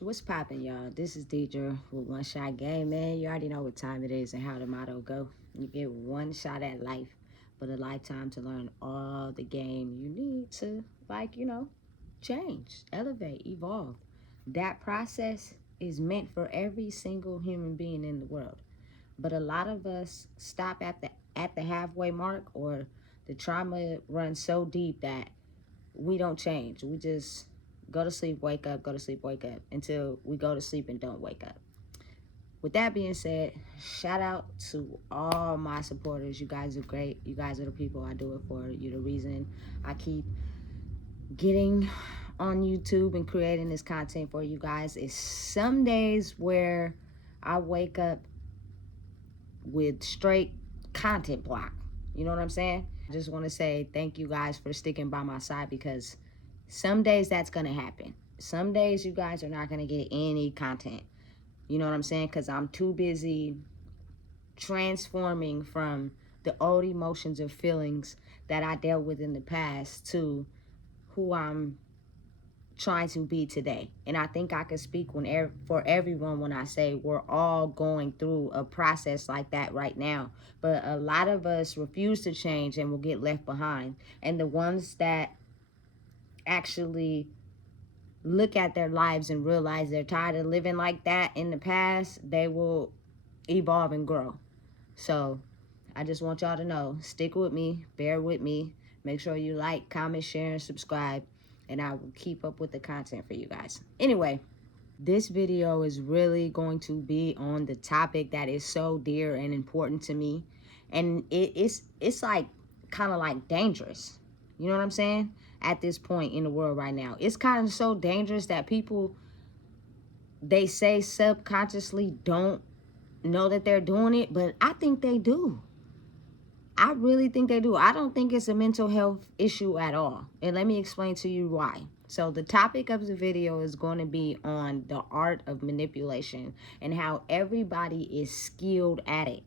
What's poppin', y'all? This is Deidre with One Shot Game, man. You already know what time it is and how the motto go. You get one shot at life, but a lifetime to learn all the game you need to, change, elevate, evolve. That process is meant for every single human being in the world. But a lot of us stop at the halfway mark, or the trauma runs so deep that we don't change. We just go to sleep, wake up, go to sleep, wake up until we go to sleep and don't wake up. With that being said, shout out to all my supporters. You guys are great. You guys are the people I do it for. You're the reason I keep getting on YouTube and creating this content for you guys. It's some days where I wake up with straight content block. You know what I'm saying? I just want to say thank you guys for sticking by my side, because some days that's going to happen. Some days you guys are not going to get any content. You know what I'm saying? Because I'm too busy transforming from the old emotions or feelings that I dealt with in the past to who I'm trying to be today. And I think I can speak for everyone when I say we're all going through a process like that right now. But a lot of us refuse to change and will get left behind. And the ones that actually look at their lives and realize they're tired of living like that in the past, they will evolve and grow. So I just want y'all to know, stick with me, bear with me, make sure you like, comment, share, and subscribe, and I will keep up with the content for you guys. Anyway, this video is really going to be on the topic that is so dear and important to me, and it's like kind of like dangerous. You know what I'm saying? At this point in the world right now, it's kind of so dangerous that people, they say subconsciously don't know that they're doing it, but I think they do. I really think they do. I don't think it's a mental health issue at all. And let me explain to you why. So the topic of the video is going to be on the art of manipulation and how everybody is skilled at it.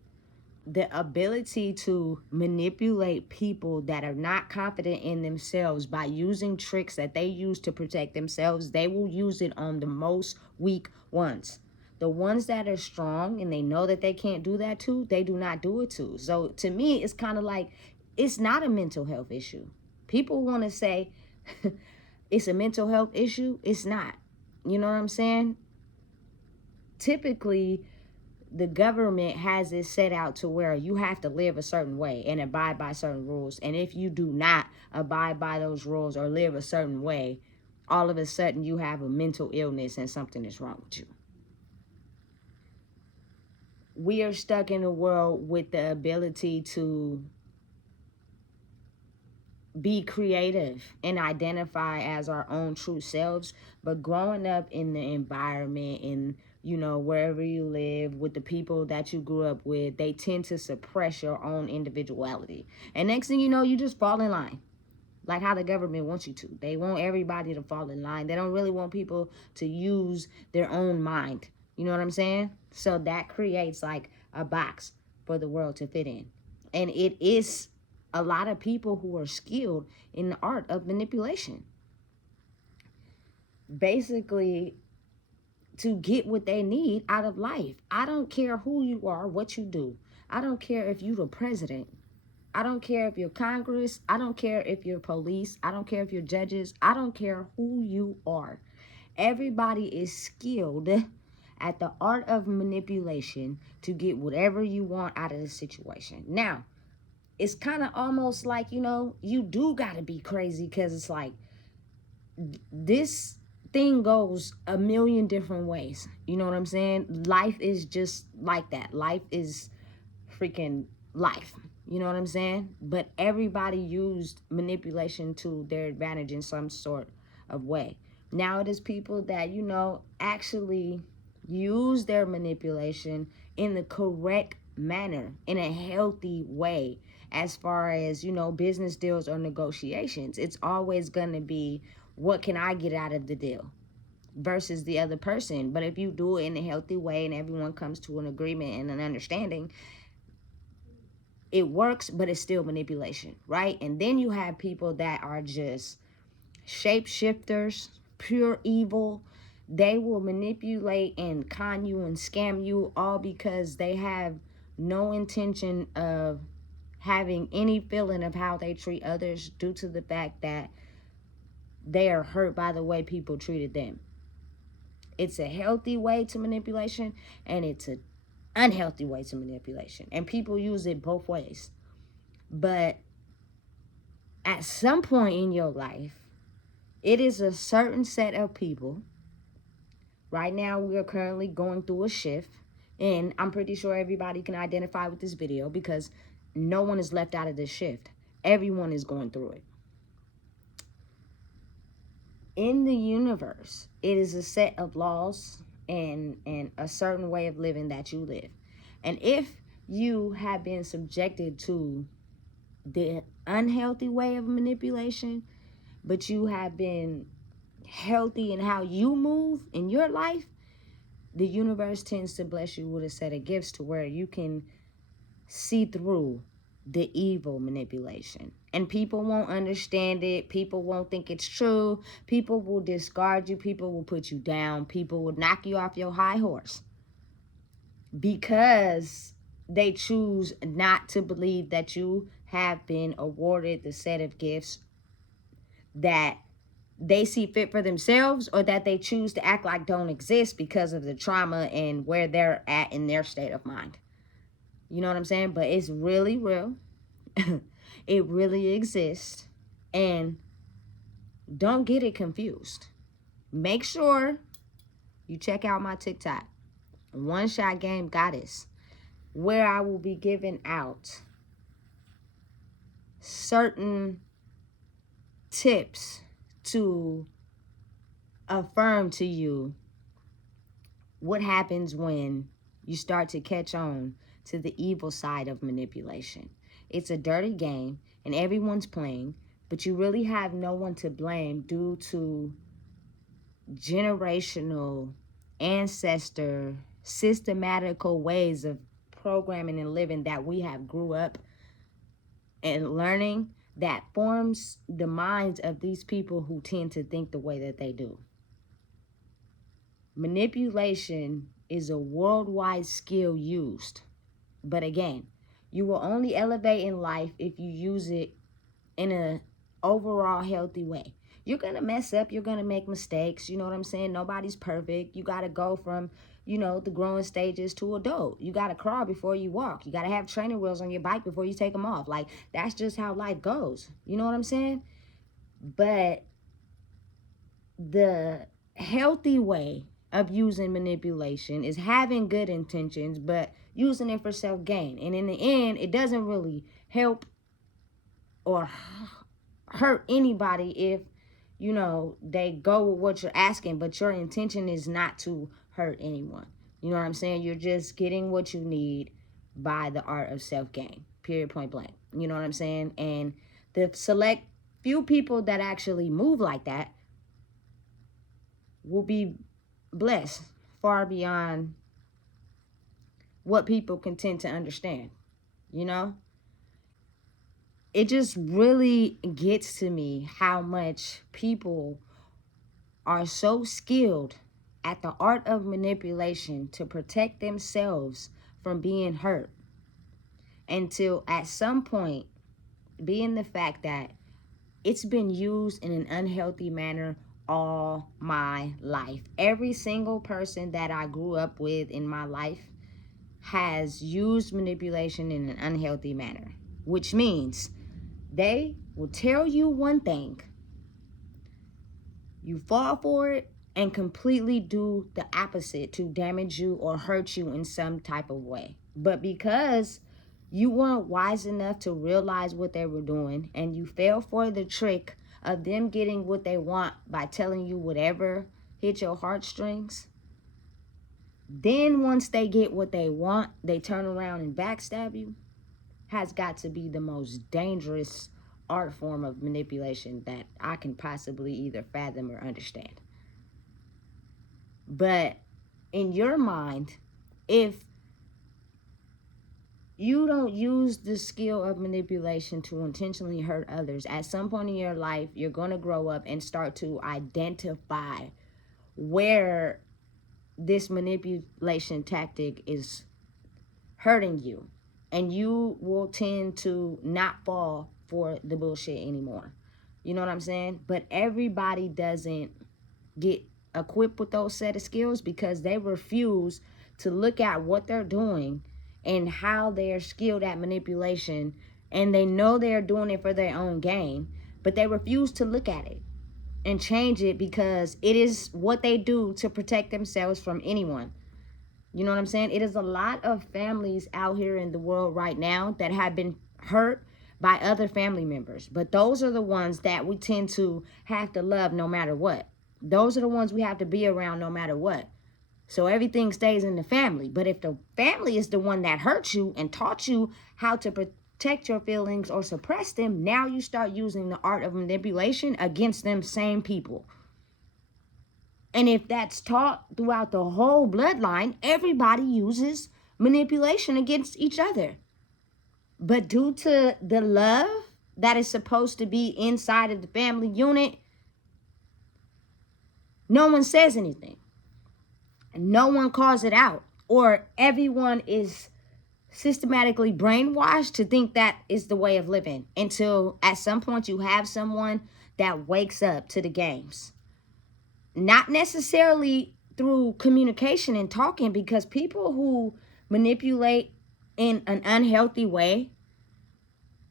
The ability to manipulate people that are not confident in themselves by using tricks that they use to protect themselves, they will use it on the most weak ones. The ones that are strong and they know that they can't do that too, they do not do it too. So to me, it's kind of like, it's not a mental health issue. People want to say it's a mental health issue. It's not. You know what I'm saying? Typically, the government has it set out to where you have to live a certain way and abide by certain rules. And if you do not abide by those rules or live a certain way, all of a sudden you have a mental illness and something is wrong with you. We are stuck in a world with the ability to be creative and identify as our own true selves, but growing up in the environment and wherever you live with the people that you grew up with, they tend to suppress your own individuality, and next thing you know, you just fall in line like how the government wants you to. They want everybody to fall in line. They don't really want people to use their own mind. You know what I'm saying? So that creates like a box for the world to fit in, and it is a lot of people who are skilled in the art of manipulation, basically to get what they need out of life. I don't care who you are, what you do. I don't care if you're the president. I don't care if you're Congress. I don't care if you're police. I don't care if you're judges. I don't care who you are. Everybody is skilled at the art of manipulation to get whatever you want out of the situation. Now, it's kind of almost like, you do got to be crazy, because it's like this thing goes a million different ways. You know what I'm saying? Life is just like that. Life is freaking life. You know what I'm saying? But everybody used manipulation to their advantage in some sort of way. Now it is people that, actually use their manipulation in the correct manner, in a healthy way, as far as, business deals or negotiations. It's always going to be, what can I get out of the deal versus the other person. But if you do it in a healthy way and everyone comes to an agreement and an understanding, it works, but it's still manipulation, right? And then you have people that are just shapeshifters, pure evil. They will manipulate and con you and scam you, all because they have no intention of having any feeling of how they treat others, due to the fact that they are hurt by the way people treated them. It's a healthy way to manipulation, and it's an unhealthy way to manipulation. And people use it both ways. But at some point in your life, it is a certain set of people. Right now, we are currently going through a shift. And I'm pretty sure everybody can identify with this video, because no one is left out of this shift. Everyone is going through it. In the universe, it is a set of laws and a certain way of living that you live. And if you have been subjected to the unhealthy way of manipulation, but you have been healthy in how you move in your life, the universe tends to bless you with a set of gifts to where you can see through the evil manipulation. And people won't understand it. People won't think it's true. People will discard you. People will put you down. People will knock you off your high horse, because they choose not to believe that you have been awarded the set of gifts that they see fit for themselves, or that they choose to act like don't exist because of the trauma and where they're at in their state of mind. You know what I'm saying? But it's really real. It really exists. And don't get it confused. Make sure you check out my TikTok, OneShotGameGoddess, where I will be giving out certain tips to affirm to you what happens when you start to catch on to the evil side of manipulation. It's a dirty game and everyone's playing, but you really have no one to blame due to generational, ancestor, systematical ways of programming and living that we have grew up and learning, that forms the minds of these people who tend to think the way that they do. Manipulation is a worldwide skill used. But again, you will only elevate in life if you use it in an overall healthy way. You're going to mess up. You're going to make mistakes. You know what I'm saying? Nobody's perfect. You got to go from, the growing stages to adult. You got to crawl before you walk. You got to have training wheels on your bike before you take them off. Like, that's just how life goes. You know what I'm saying? But the healthy way of using manipulation is having good intentions, but using it for self-gain. And in the end, it doesn't really help or hurt anybody if, they go with what you're asking, but your intention is not to hurt anyone. You know what I'm saying? You're just getting what you need by the art of self-gain, period, point blank. You know what I'm saying? And the select few people that actually move like that will be blessed far beyond what people can tend to understand. It just really gets to me how much people are so skilled at the art of manipulation to protect themselves from being hurt, until at some point, being the fact that it's been used in an unhealthy manner all my life. Every single person that I grew up with in my life has used manipulation in an unhealthy manner, which means they will tell you one thing, you fall for it, and completely do the opposite to damage you or hurt you in some type of way. But because you weren't wise enough to realize what they were doing, and you fell for the trick of them getting what they want by telling you whatever hit your heartstrings, then once they get what they want, they turn around and backstab you, has got to be the most dangerous art form of manipulation that I can possibly either fathom or understand. But in your mind, if you don't use the skill of manipulation to intentionally hurt others, at some point in your life, you're going to grow up and start to identify where this manipulation tactic is hurting you, and you will tend to not fall for the bullshit anymore. You know what I'm saying? But everybody doesn't get equipped with those set of skills because they refuse to look at what they're doing and how they're skilled at manipulation, and they know they're doing it for their own gain, but they refuse to look at it and change it because it is what they do to protect themselves from anyone. You know what I'm saying? It is a lot of families out here in the world right now that have been hurt by other family members. But those are the ones that we tend to have to love no matter what. Those are the ones we have to be around no matter what. So everything stays in the family. But if the family is the one that hurt you and taught you how to protect your feelings or suppress them, now you start using the art of manipulation against them same people. And if that's taught throughout the whole bloodline, everybody uses manipulation against each other. But due to the love that is supposed to be inside of the family unit, no one says anything. No one calls it out. Or everyone is systematically brainwashed to think that is the way of living until at some point you have someone that wakes up to the games. Not necessarily through communication and talking, because people who manipulate in an unhealthy way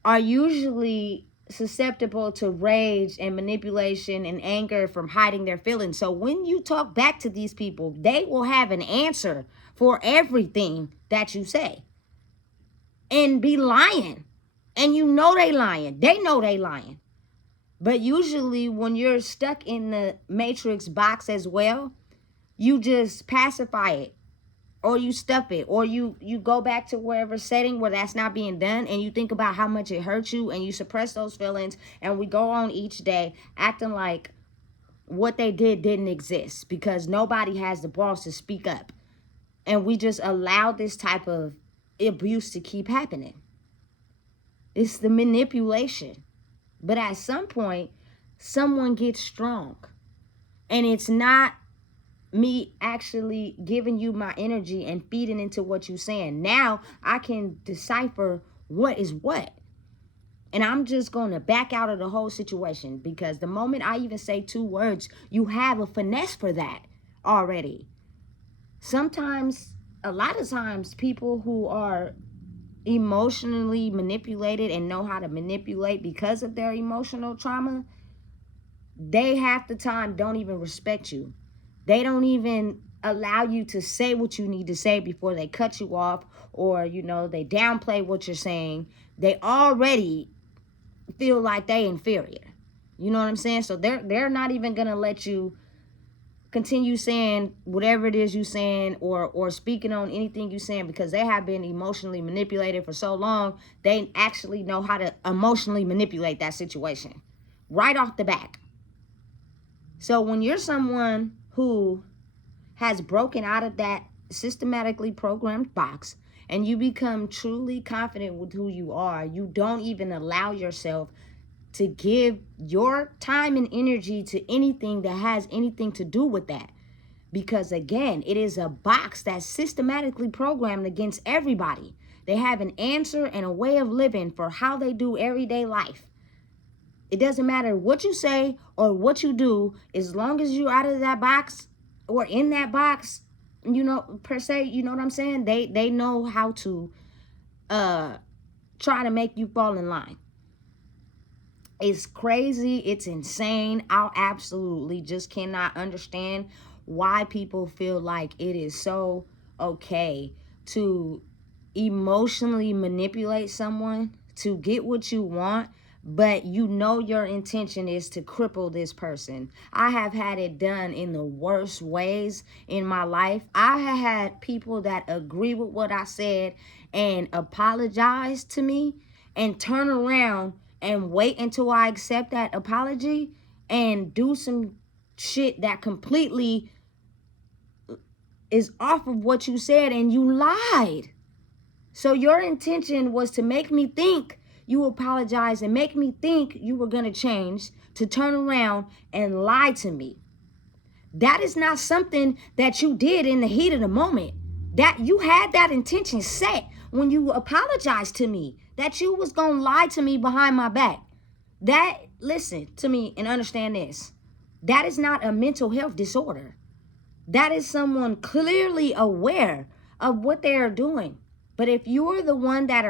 are usually susceptible to rage and manipulation and anger from hiding their feelings. So when you talk back to these people, they will have an answer for everything that you say and be lying. And you know they lying. They know they lying. But usually when you're stuck in the matrix box as well, you just pacify it, or you stuff it, or you go back to wherever setting where that's not being done, and you think about how much it hurts you, and you suppress those feelings, and we go on each day acting like what they did didn't exist because nobody has the balls to speak up. And we just allow this type of abuse to keep happening. It's the manipulation. But at some point, someone gets strong. And it's not me actually giving you my energy and feeding into what you're saying. Now I can decipher what is what. And I'm just going to back out of the whole situation, because the moment I even say 2 words, you have a finesse for that already. Sometimes, a lot of times, people who are emotionally manipulated and know how to manipulate because of their emotional trauma, they half the time don't even respect you. They don't even allow you to say what you need to say before they cut you off, or they downplay what you're saying. They already feel like they inferior. You know what I'm saying? So they're not even gonna let you continue saying whatever it is you saying, or speaking on anything you saying, because they have been emotionally manipulated for so long. They actually know how to emotionally manipulate that situation right off the back. So when you're someone who has broken out of that systematically programmed box and you become truly confident with who you are, you don't even allow yourself to give your time and energy to anything that has anything to do with that. Because again, it is a box that's systematically programmed against everybody. They have an answer and a way of living for how they do everyday life. It doesn't matter what you say or what you do, as long as you're out of that box or in that box, per se, you know what I'm saying? They know how to try to make you fall in line. It's crazy. It's insane. I absolutely just cannot understand why people feel like it is so okay to emotionally manipulate someone to get what you want, but your intention is to cripple this person. I have had it done in the worst ways in my life. I have had people that agree with what I said and apologize to me and turn around and wait until I accept that apology and do some shit that completely is off of what you said, and you lied. So your intention was to make me think you apologized and make me think you were going to change, to turn around and lie to me. That is not something that you did in the heat of the moment. That you had that intention set when you apologized to me, that you was going to lie to me behind my back. That, listen to me and understand this. That is not a mental health disorder. That is someone clearly aware of what they are doing. But if you're the one that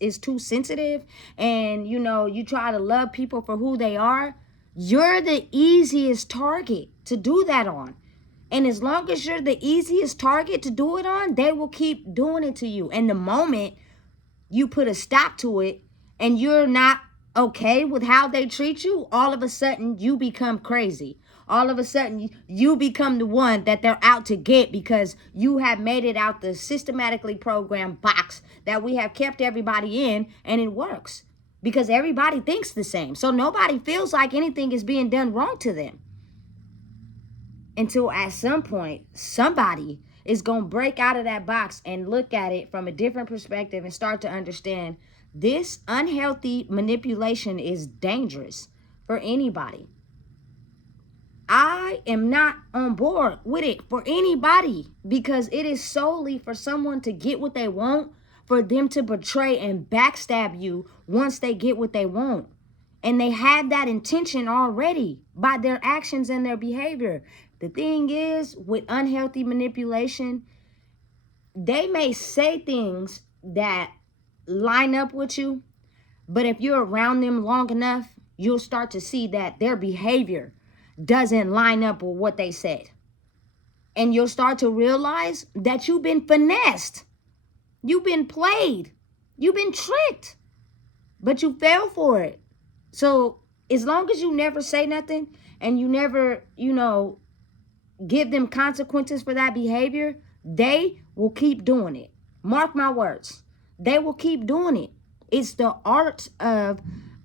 is too sensitive, and you try to love people for who they are, you're the easiest target to do that on. And as long as you're the easiest target to do it on, they will keep doing it to you. And the moment you put a stop to it and you're not okay with how they treat you, all of a sudden you become crazy. All of a sudden you become the one that they're out to get, because you have made it out the systematically programmed box that we have kept everybody in, and it works because everybody thinks the same. So nobody feels like anything is being done wrong to them, until at some point somebody is going to break out of that box and look at it from a different perspective and start to understand this unhealthy manipulation is dangerous for anybody. I am not on board with it for anybody, because it is solely for someone to get what they want, for them to betray and backstab you once they get what they want. And they had that intention already by their actions and their behavior. The thing is, with unhealthy manipulation, they may say things that line up with you, but if you're around them long enough, you'll start to see that their behavior doesn't line up with what they said. And you'll start to realize that you've been finessed. You've been played. You've been tricked. But you fell for it. So as long as you never say nothing and you never, give them consequences for that behavior, they will keep doing it. Mark my words. They will keep doing it. It's the art of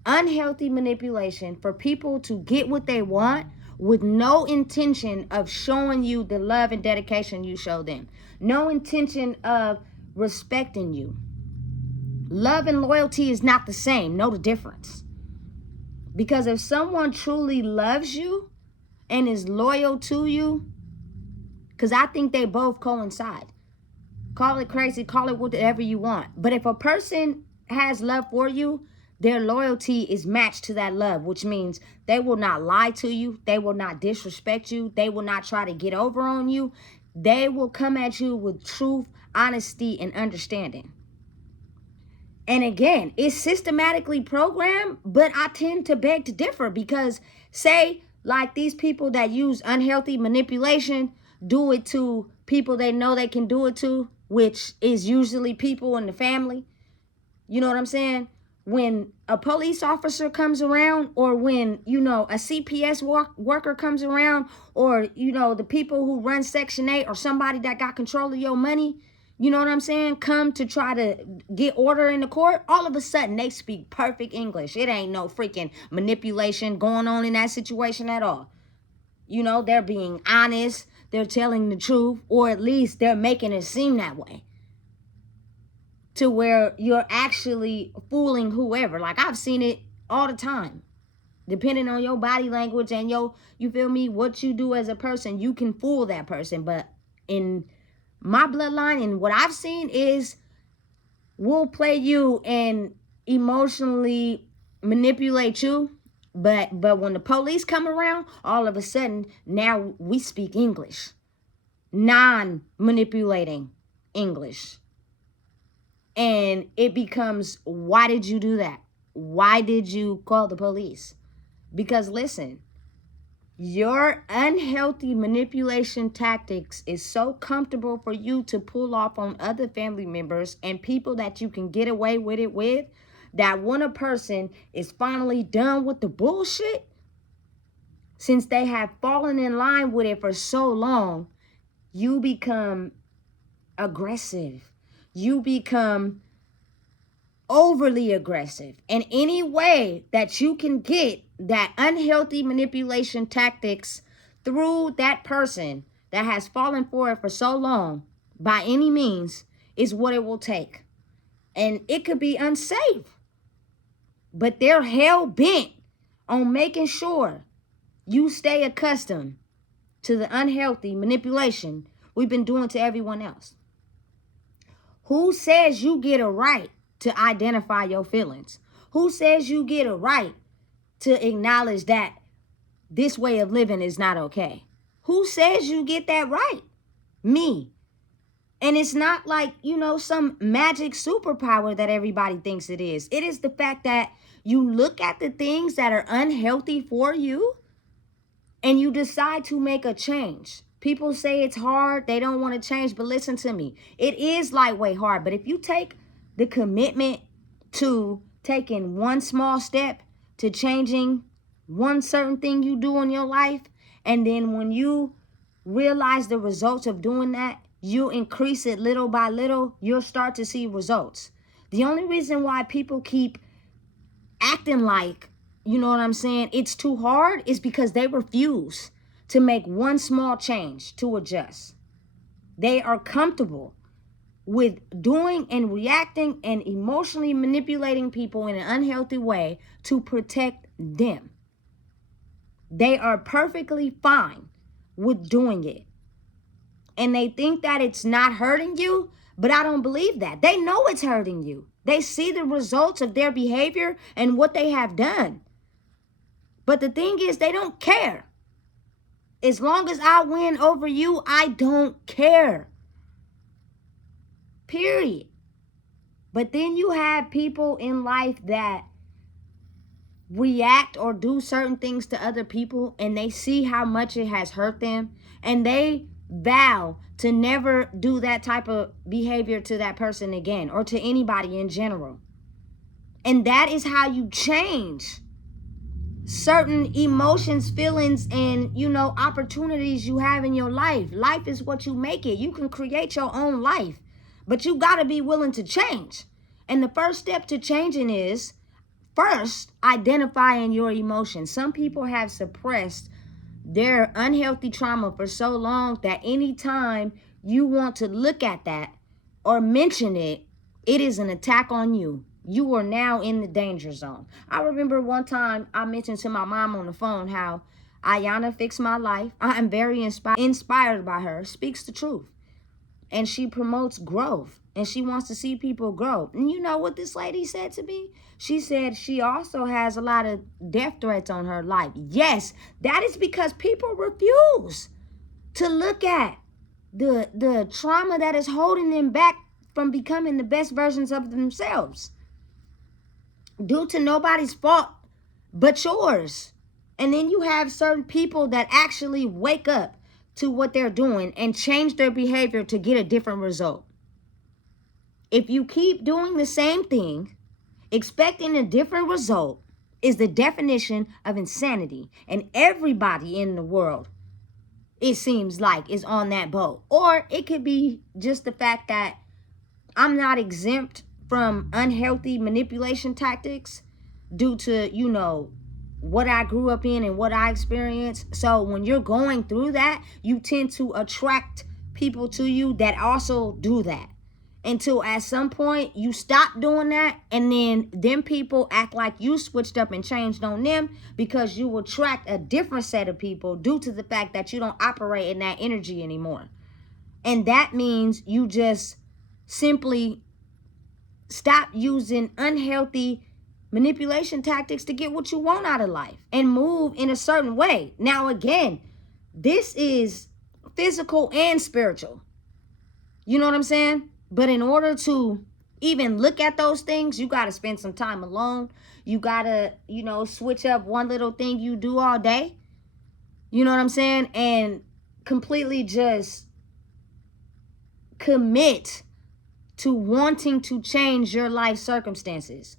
unhealthy manipulation for people to get what they want with no intention of showing you the love and dedication you show them. No intention of respecting you. Love and loyalty is not the same. Know the difference. Because if someone truly loves you and is loyal to you, because I think they both coincide. Call it crazy, call it whatever you want. But if a person has love for you, their loyalty is matched to that love, which means they will not lie to you. They will not disrespect you. They will not try to get over on you. They will come at you with truth, honesty, and understanding. And again, it's systematically programmed, but I tend to beg to differ, because say like these people that use unhealthy manipulation do it to people they know they can do it to, which is usually people in the family. You know what I'm saying? When a police officer comes around, or when, a CPS worker comes around, or, the people who run Section 8 or somebody that got control of your money, you know what I'm saying, come to try to get order in the court, all of a sudden they speak perfect English. It ain't no freaking manipulation going on in that situation at all. They're being honest. They're telling the truth, or at least they're making it seem that way, to where you're actually fooling whoever. Like, I've seen it all the time. Depending on your body language and you feel me, what you do as a person, you can fool that person. But in my bloodline and what I've seen is, we'll play you and emotionally manipulate you. But when the police come around, all of a sudden, now we speak English. Non-manipulating English. And it becomes, why did you do that? Why did you call the police? Because listen, your unhealthy manipulation tactics is so comfortable for you to pull off on other family members and people that you can get away with it with, that when a person is finally done with the bullshit, since they have fallen in line with it for so long, you become aggressive. You become overly aggressive. And any way that you can get that unhealthy manipulation tactics through that person that has fallen for it for so long, by any means, is what it will take. And it could be unsafe. But they're hell bent on making sure you stay accustomed to the unhealthy manipulation we've been doing to everyone else. Who says you get a right to identify your feelings? Who says you get a right to acknowledge that this way of living is not okay? Who says you get that right? Me. And it's not like, some magic superpower that everybody thinks it is. It is the fact that you look at the things that are unhealthy for you and you decide to make a change. People say it's hard, they don't want to change, but listen to me. It is lightweight hard, but if you take the commitment to taking one small step to changing one certain thing you do in your life, and then when you realize the results of doing that, you increase it little by little, you'll start to see results. The only reason why people keep acting like, it's too hard is because they refuse to make one small change to adjust. They are comfortable with doing and reacting and emotionally manipulating people in an unhealthy way to protect them. They are perfectly fine with doing it. And they think that it's not hurting you, but I don't believe that. They know it's hurting you. They see the results of their behavior and what they have done. But the thing is, they don't care. As long as I win over you, I don't care. Period. But then you have people in life that react or do certain things to other people and they see how much it has hurt them and they vow to never do that type of behavior to that person again or to anybody in general. And that is how you change certain emotions, feelings, and, opportunities you have in your life. Life is what you make it. You can create your own life, but you got to be willing to change. And the first step to changing is first identifying your emotions. Some people have suppressed their unhealthy trauma for so long that anytime you want to look at that or mention it, it is an attack on you. You are now in the danger zone. I remember one time I mentioned to my mom on the phone how Ayana fixed my life. I am very inspired by her. Speaks the truth. And she promotes growth. And she wants to see people grow. And you know what this lady said to me? She said she also has a lot of death threats on her life. Yes, that is because people refuse to look at the trauma that is holding them back from becoming the best versions of themselves. Due to nobody's fault but yours. And then you have certain people that actually wake up to what they're doing and change their behavior to get a different result. If you keep doing the same thing, expecting a different result is the definition of insanity. And everybody in the world, it seems like, is on that boat. Or it could be just the fact that I'm not exempt from unhealthy manipulation tactics due to, what I grew up in and what I experienced. So when you're going through that, you tend to attract people to you that also do that. Until at some point you stop doing that, and then them people act like you switched up and changed on them because you attract a different set of people due to the fact that you don't operate in that energy anymore. And that means you just simply stop using unhealthy manipulation tactics to get what you want out of life and move in a certain way. Now, again, this is physical and spiritual. You know what I'm saying? But in order to even look at those things, you got to spend some time alone. You got to, switch up one little thing you do all day. You know what I'm saying? And completely just commit to wanting to change your life circumstances.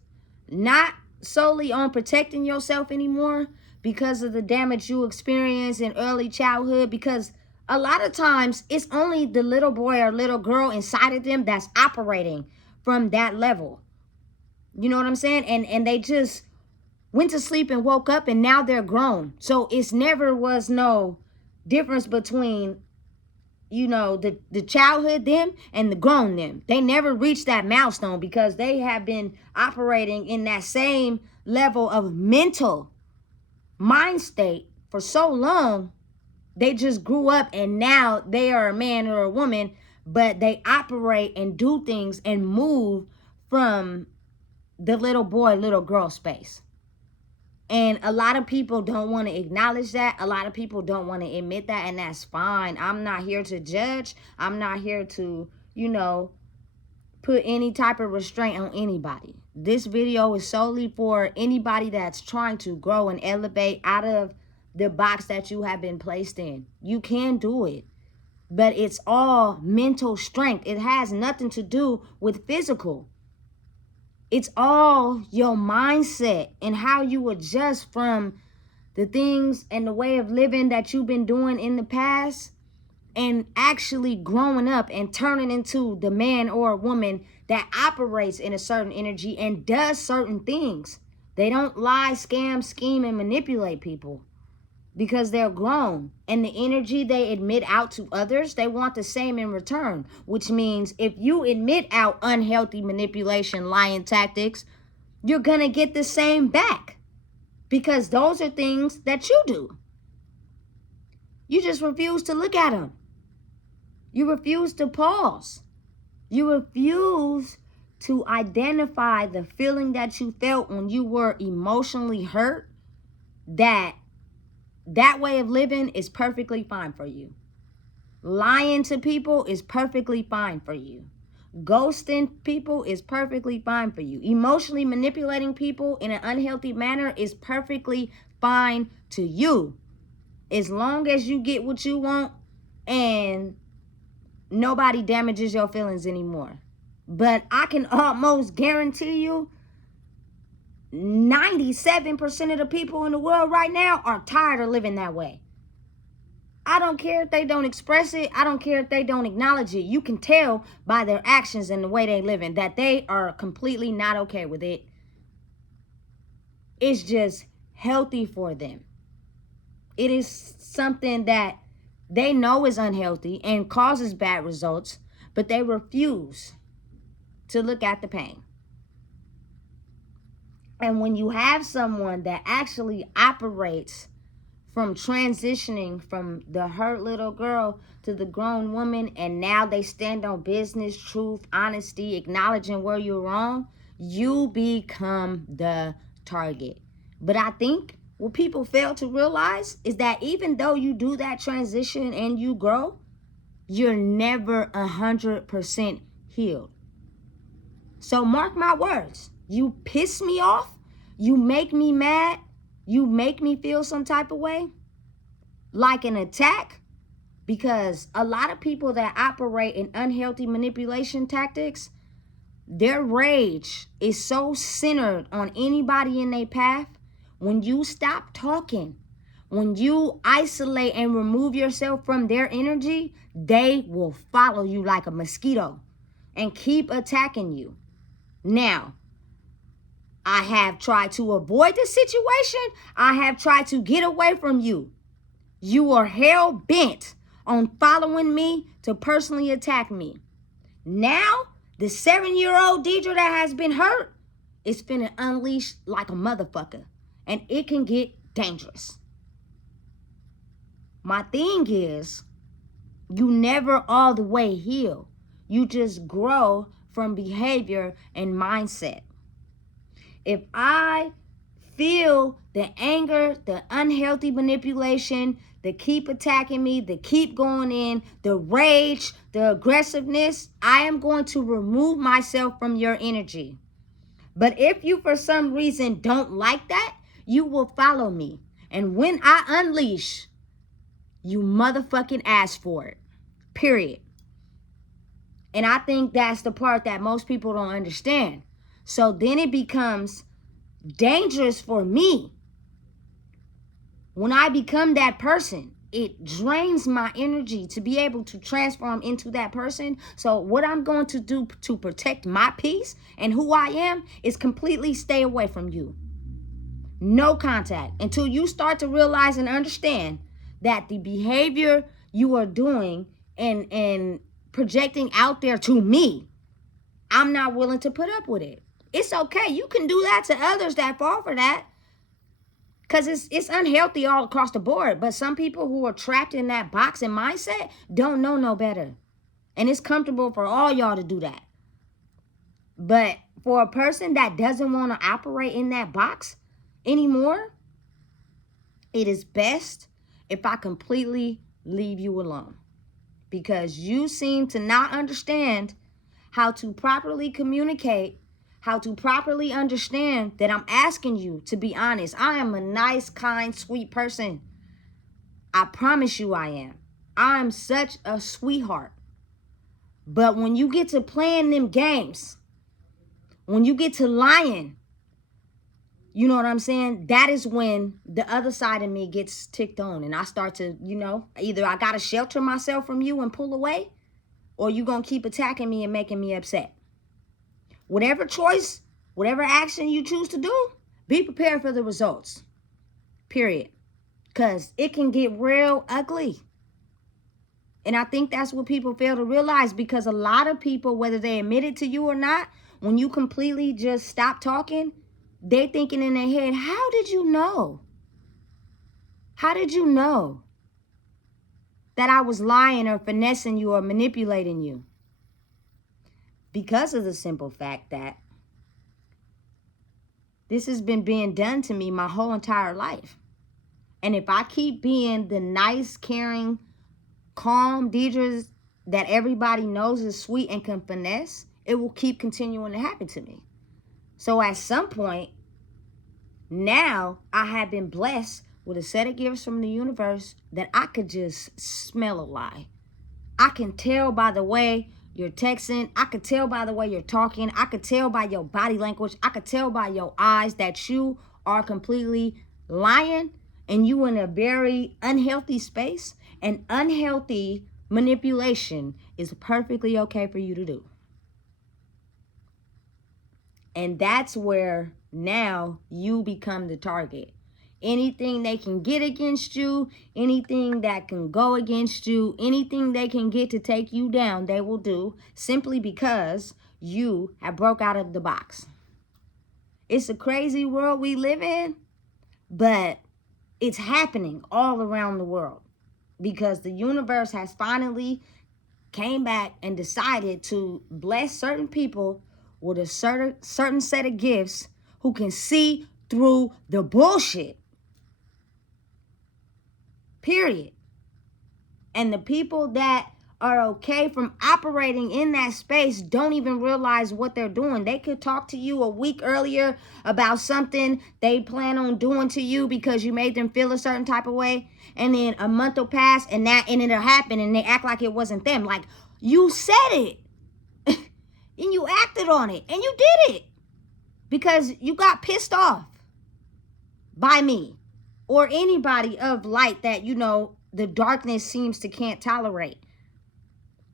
Not solely on protecting yourself anymore because of the damage you experienced in early childhood, because a lot of times it's only the little boy or little girl inside of them that's operating from that level. You know what I'm saying? And they just went to sleep and woke up and now they're grown. So it's never was no difference between, the childhood them and the grown them. They never reached that milestone because they have been operating in that same level of mental mind state for so long They just grew up and now they are a man or a woman, but they operate and do things and move from the little boy, little girl space. And a lot of people don't want to acknowledge that. A lot of people don't want to admit that, and that's fine. I'm not here to judge. I'm not here to, put any type of restraint on anybody. This video is solely for anybody that's trying to grow and elevate out of the box that you have been placed in. You can do it, but it's all mental strength. It has nothing to do with physical. It's all your mindset and how you adjust from the things and the way of living that you've been doing in the past, and actually growing up and turning into the man or woman that operates in a certain energy and does certain things. They don't lie, scam, scheme, and manipulate people because they're grown. And the energy they admit out to others, they want the same in return. Which means if you admit out unhealthy manipulation, lying tactics, you're going to get the same back. Because those are things that you do. You just refuse to look at them. You refuse to pause. You refuse to identify the feeling that you felt when you were emotionally hurt. That way of living is perfectly fine for you. Lying to people is perfectly fine for you. Ghosting people is perfectly fine for you. Emotionally manipulating people in an unhealthy manner is perfectly fine to you. As long as you get what you want and nobody damages your feelings anymore. But I can almost guarantee you 97% of the people in the world right now are tired of living that way. I don't care if they don't express it. I don't care if they don't acknowledge it. You can tell by their actions and the way they live in that they are completely not okay with it. It's just healthy for them. It is something that they know is unhealthy and causes bad results, but they refuse to look at the pain. And when you have someone that actually operates from transitioning from the hurt little girl to the grown woman, and now they stand on business, truth, honesty, acknowledging where you're wrong, you become the target. But I think what people fail to realize is that even though you do that transition and you grow, you're never 100% healed. So mark my words. You piss me off. You make me mad. You make me feel some type of way, like an attack. Because a lot of people that operate in unhealthy manipulation tactics, their rage is so centered on anybody in their path. When you stop talking, when you isolate and remove yourself from their energy, they will follow you like a mosquito and keep attacking you. Now, I have tried to avoid the situation. I have tried to get away from you. You are hell bent on following me to personally attack me. Now, the 7-year-old Deidre that has been hurt is finna unleash like a motherfucker. And it can get dangerous. My thing is, you never all the way heal. You just grow from behavior and mindset. If I feel the anger, the unhealthy manipulation, the keep attacking me, the keep going in, the rage, the aggressiveness, I am going to remove myself from your energy. But if you for some reason don't like that, you will follow me. And when I unleash, you motherfucking ask for it. Period. And I think that's the part that most people don't understand. So then it becomes dangerous for me. When I become that person, it drains my energy to be able to transform into that person. So what I'm going to do to protect my peace and who I am is completely stay away from you. No contact until you start to realize and understand that the behavior you are doing and projecting out there to me, I'm not willing to put up with it. It's okay. You can do that to others that fall for that. Because it's unhealthy all across the board. But some people who are trapped in that box and mindset don't know no better. And it's comfortable for all y'all to do that. But for a person that doesn't want to operate in that box anymore, it is best if I completely leave you alone. Because you seem to not understand how to properly communicate, how to properly understand that I'm asking you to be honest. I am a nice, kind, sweet person. I promise you I am. I'm such a sweetheart. But when you get to playing them games, when you get to lying, you know what I'm saying? That is when the other side of me gets ticked on and I start to, either I got to shelter myself from you and pull away, or you going to keep attacking me and making me upset. Whatever choice, whatever action you choose to do, be prepared for the results. Period. Because it can get real ugly. And I think that's what people fail to realize, because a lot of people, whether they admit it to you or not, when you completely just stop talking, they're thinking in their head, how did you know? How did you know that I was lying or finessing you or manipulating you? Because of the simple fact that this has been being done to me my whole entire life. And if I keep being the nice, caring, calm Deidre that everybody knows is sweet and can finesse, it will keep continuing to happen to me. So at some point, now I have been blessed with a set of gifts from the universe that I could just smell a lie. I can tell by the way you're texting. I could tell by the way you're talking. I could tell by your body language. I could tell by your eyes that you are completely lying and you in a very unhealthy space. And unhealthy manipulation is perfectly okay for you to do. And that's where now you become the target. Anything they can get against you, anything that can go against you, anything they can get to take you down, they will do, simply because you have broke out of the box. It's a crazy world we live in, but it's happening all around the world because the universe has finally came back and decided to bless certain people with a certain set of gifts who can see through the bullshit. Period. And the people that are okay from operating in that space don't even realize what they're doing. They could talk to you a week earlier about something they plan on doing to you because you made them feel a certain type of way. And then a month will pass and it'll happen and they act like it wasn't them. Like, you said it and you acted on it and you did it because you got pissed off by me or anybody of light that, the darkness seems to can't tolerate.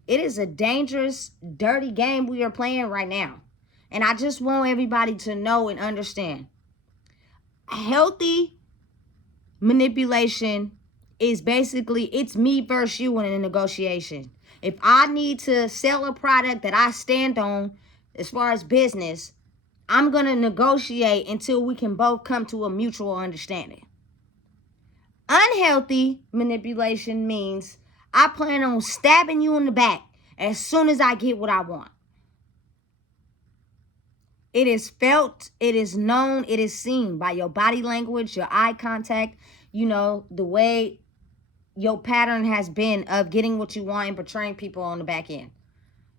It is a dangerous, dirty game we are playing right now. And I just want everybody to know and understand. Healthy manipulation is basically, it's me versus you in a negotiation. If I need to sell a product that I stand on as far as business, I'm going to negotiate until we can both come to a mutual understanding. Unhealthy manipulation means I plan on stabbing you in the back as soon as I get what I want. It is felt, it is known, it is seen by your body language, your eye contact, the way your pattern has been of getting what you want and portraying people on the back end.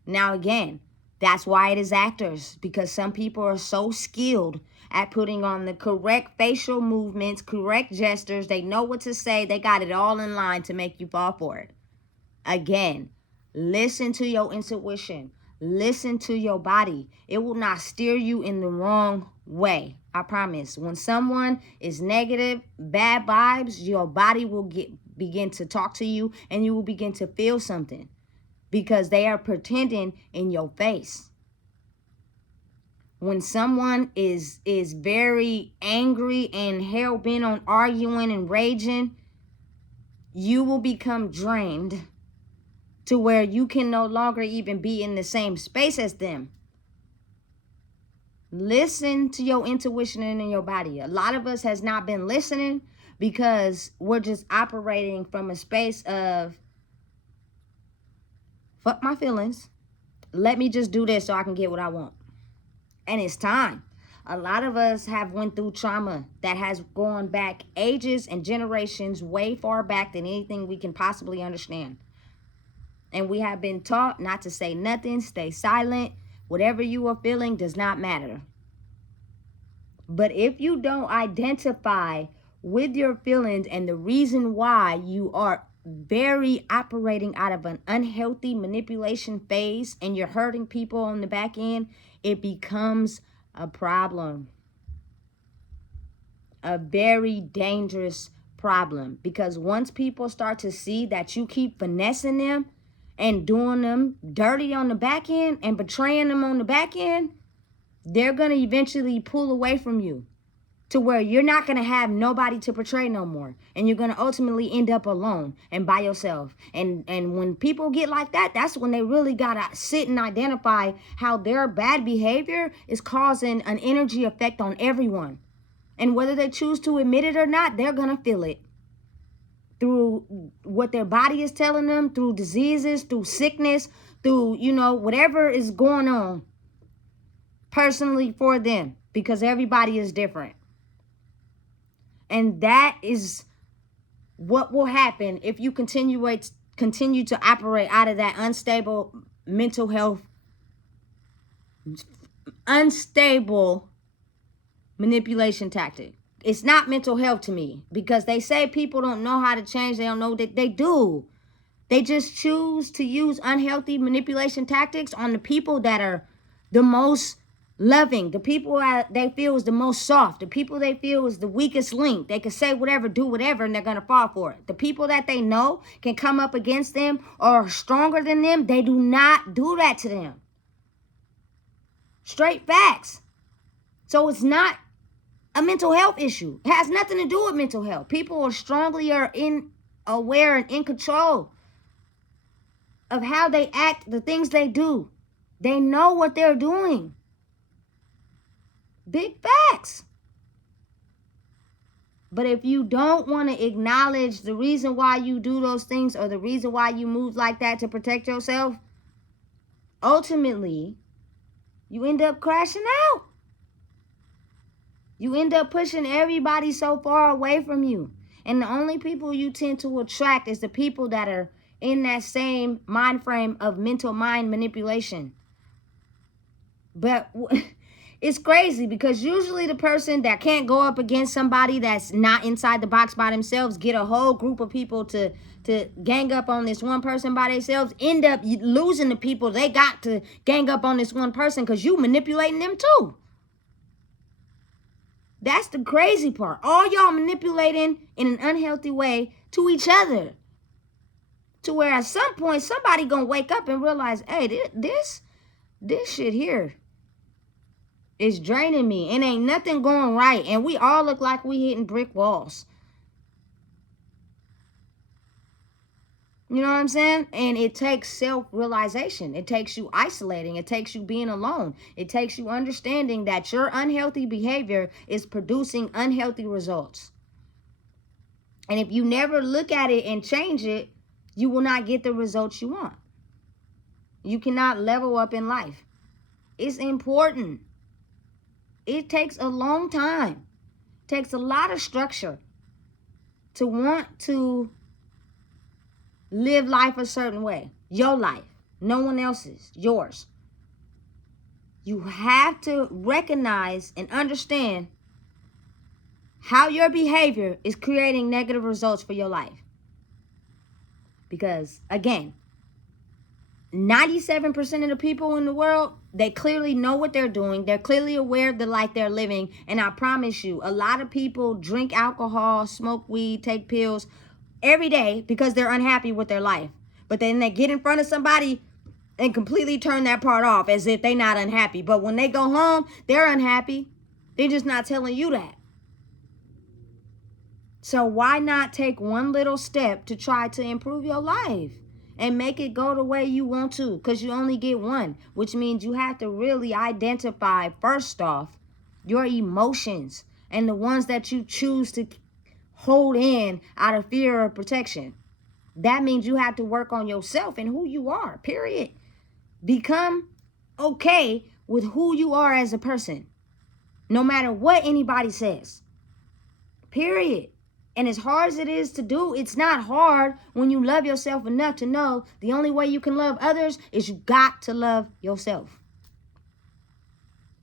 Now, again, that's why it is actors, because some people are so skilled at putting on the correct facial movements, correct gestures. They know what to say. They got it all in line to make you fall for it. Again, listen to your intuition. Listen to your body. It will not steer you in the wrong way. I promise. When someone is negative, bad vibes, your body will begin to talk to you and you will begin to feel something because they are pretending in your face. When someone is very angry and hell-bent on arguing and raging, you will become drained to where you can no longer even be in the same space as them. Listen to your intuition and in your body. A lot of us has not been listening because we're just operating from a space of fuck my feelings. Let me just do this so I can get what I want. And it's time. A lot of us have went through trauma that has gone back ages and generations way far back than anything we can possibly understand. And we have been taught not to say nothing, stay silent. Whatever you are feeling does not matter. But if you don't identify with your feelings and the reason why you are very operating out of an unhealthy manipulation phase and you're hurting people on the back end, it becomes a problem. A very dangerous problem. Because once people start to see that you keep finessing them and doing them dirty on the back end and betraying them on the back end, they're going to eventually pull away from you to where you're not going to have nobody to portray no more. And you're going to ultimately end up alone and by yourself. And when people get like that, that's when they really got to sit and identify how their bad behavior is causing an energy effect on everyone. And whether they choose to admit it or not, they're going to feel it. Through what their body is telling them, through diseases, through sickness, through, whatever is going on personally for them, because everybody is different. And that is what will happen if you continue to operate out of that unstable mental health, unstable manipulation tactic. It's not mental health to me, because they say people don't know how to change. They don't know that they do. They just choose to use unhealthy manipulation tactics on the people that are the most loving, the people that they feel is the most soft, the people they feel is the weakest link. They can say whatever, do whatever, and they're going to fall for it. The people that they know can come up against them or are stronger than them, they do not do that to them. Straight facts. So it's not a mental health issue. It has nothing to do with mental health. People are strongly aware and in control of how they act, the things they do. They know what they're doing. Big facts. But if you don't want to acknowledge the reason why you do those things or the reason why you move like that to protect yourself, ultimately, you end up crashing out. You end up pushing everybody so far away from you. And the only people you tend to attract is the people that are in that same mind frame of mental mind manipulation. But it's crazy, because usually the person that can't go up against somebody that's not inside the box by themselves, get a whole group of people to gang up on this one person by themselves, end up losing the people they got to gang up on this one person because you manipulating them too. That's the crazy part. All y'all manipulating in an unhealthy way to each other. To where at some point somebody gonna wake up and realize, hey, this shit here is draining me and ain't nothing going right. And we all look like we hitting brick walls. You know what I'm saying? And it takes self-realization. It takes you isolating. It takes you being alone. It takes you understanding that your unhealthy behavior is producing unhealthy results. And if you never look at it and change it, you will not get the results you want. You cannot level up in life. It's important. It takes a long time. It takes a lot of structure to want to live life a certain way. Your life, no one else's, yours. You have to recognize and understand how your behavior is creating negative results for your life. Because, again, 97% of the people in the world, they clearly know what they're doing. They're clearly aware of the life they're living. And I promise you, a lot of people drink alcohol, smoke weed, take pills every day because they're unhappy with their life. But then they get in front of somebody and completely turn that part off as if they're not unhappy. But when they go home, they're unhappy. They're just not telling you that. So why not take one little step to try to improve your life and make it go the way you want to, because you only get one, which means you have to really identify, first off, your emotions and the ones that you choose to hold in out of fear or protection. That means you have to work on yourself and who you are, period. Become okay with who you are as a person, no matter what anybody says, period. And as hard as it is to do, it's not hard when you love yourself enough to know the only way you can love others is you got to love yourself.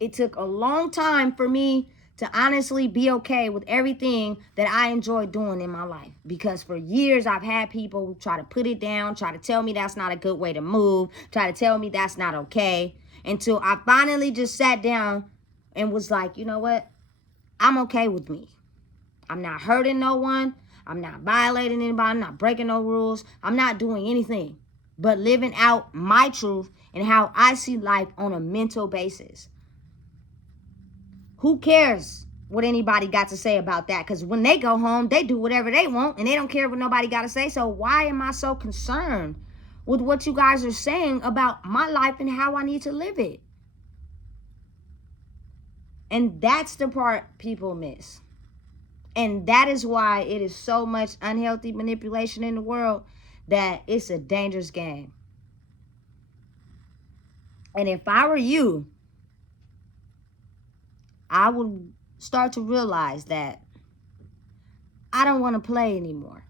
It took a long time for me to honestly be okay with everything that I enjoy doing in my life. Because for years I've had people try to put it down, try to tell me that's not a good way to move, try to tell me that's not okay. Until I finally just sat down and was like, you know what? I'm okay with me. I'm not hurting no one. I'm not violating anybody. I'm not breaking no rules. I'm not doing anything but living out my truth and how I see life on a mental basis. Who cares what anybody got to say about that? Because when they go home, they do whatever they want and they don't care what nobody got to say. So why am I so concerned with what you guys are saying about my life and how I need to live it? And that's the part people miss. And that is why it is so much unhealthy manipulation in the world that it's a dangerous game. And if I were you, I would start to realize that I don't want to play anymore.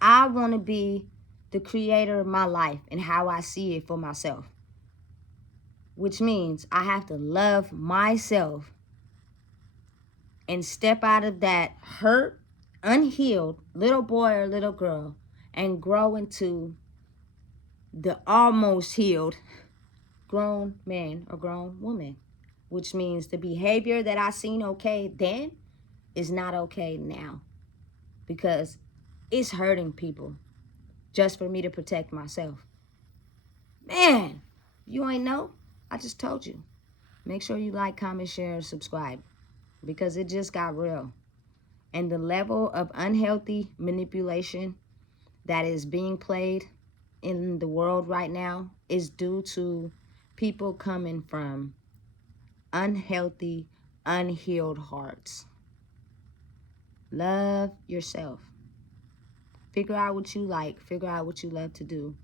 I want to be the creator of my life and how I see it for myself. Which means I have to love myself and step out of that hurt, unhealed little boy or little girl and grow into the almost healed grown man or grown woman. Which means the behavior that I seen okay then is not okay now. Because it's hurting people just for me to protect myself. Man, you ain't know? I just told you. Make sure you like, comment, share, and subscribe. Because it just got real. And the level of unhealthy manipulation that is being played in the world right now is due to people coming from unhealthy, unhealed hearts. Love yourself. Figure out what you like. Figure out what you love to do.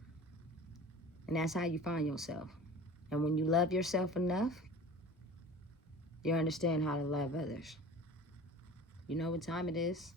And that's how you find yourself. And when you love yourself enough, you understand how to love others. You know what time it is?